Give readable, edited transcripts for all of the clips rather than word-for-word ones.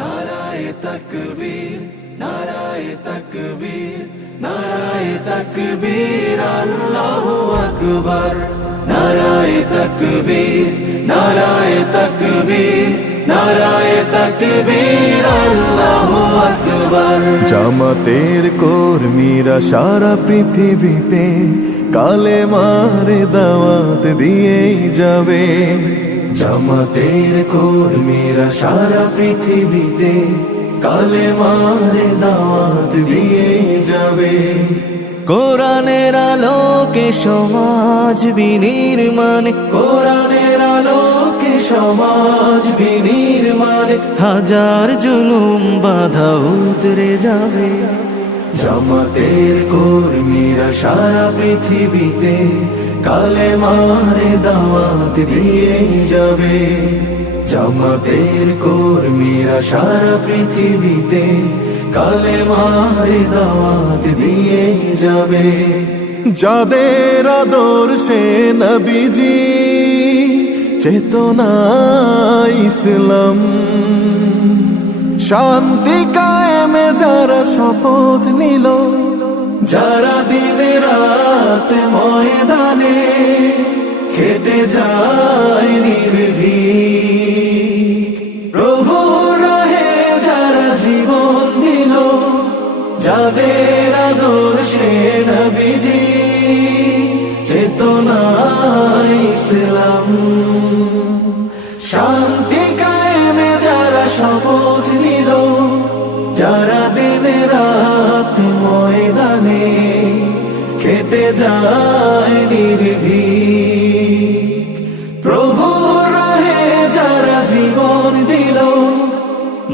নারায়ে তাকবীর, নারায়ে তাকবীর, নারায়ে তাকবীর, আল্লাহু আকবার। নারায়ে তাকবীর, নারায়ে তাকবীর, নারায়ে তাকবীর, আল্লাহু আকবার। জামাতের কর্মীরা সারা পৃথিবীতে কালেমার দাওয়াত দিয়েই যাবে। জামাতের কর্মীরা সারা পৃথিবীতে কালেমার দাওয়াত দিয়ে যাবে। কোরআনের আলোকে সমাজ বিনির্মাণ, কোরআনের আলোকে সমাজ বিনির্মাণ, হাজার জুলুম বাধা উতরে যাবে। জামাতের কর্মীরা সারা পৃথিবীতে কালেমার দাওয়াত দিয়ে যাবে। জামাতের কর্মীরা সারা পৃথিবীতে কালেমার দাওয়াত দিয়ে যাবে। যাদের আদর্শে নবীজি চেতনা ইসলাম, শান্তি কায়েমে যারা শপথ নিল, যারা দিন রাত ময়দানে খেটে যায় নির্ভীক, প্রভুর রাহে যারা জীবন দিল, যাদের আদর্শে নবীজি চেতনা ইসলাম, শান্তি কায়েমে যারা শপথ নিল, যারা দিন রাত ময়দানে খেটে যায় নির্ভীক, প্রভুর রাহে যারা জীবন দিল,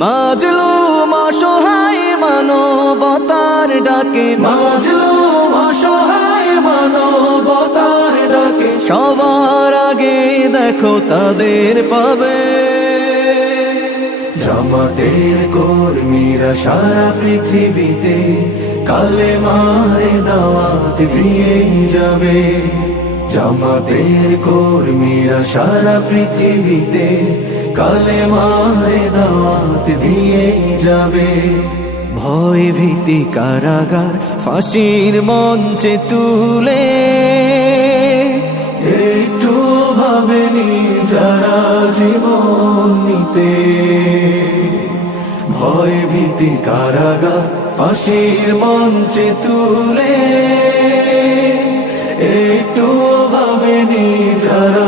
মাজলুম অসহায় মানবতার ডাকে, মাজলুম অসহায় মানবতার ডাকে, সবার আগে দেখো তাদের পাবে। জামাতের কর্মীরা সারা পৃথিবীতে কালেমার দাওয়াত দিয়ে যাবে। জামাতের কর্মীরা সারা পৃথিবীতে কালেমার দাওয়াত দিয়ে যাবে। ভয় ভীতি কারাগার ফাঁসির মঞ্চে তুলে, একটু ভাবেনি যারা জীবন নিতে, ভয় ভীতি কারাগার ফাঁসির মঞ্চে তুলে, একটু ভাবেনি যারা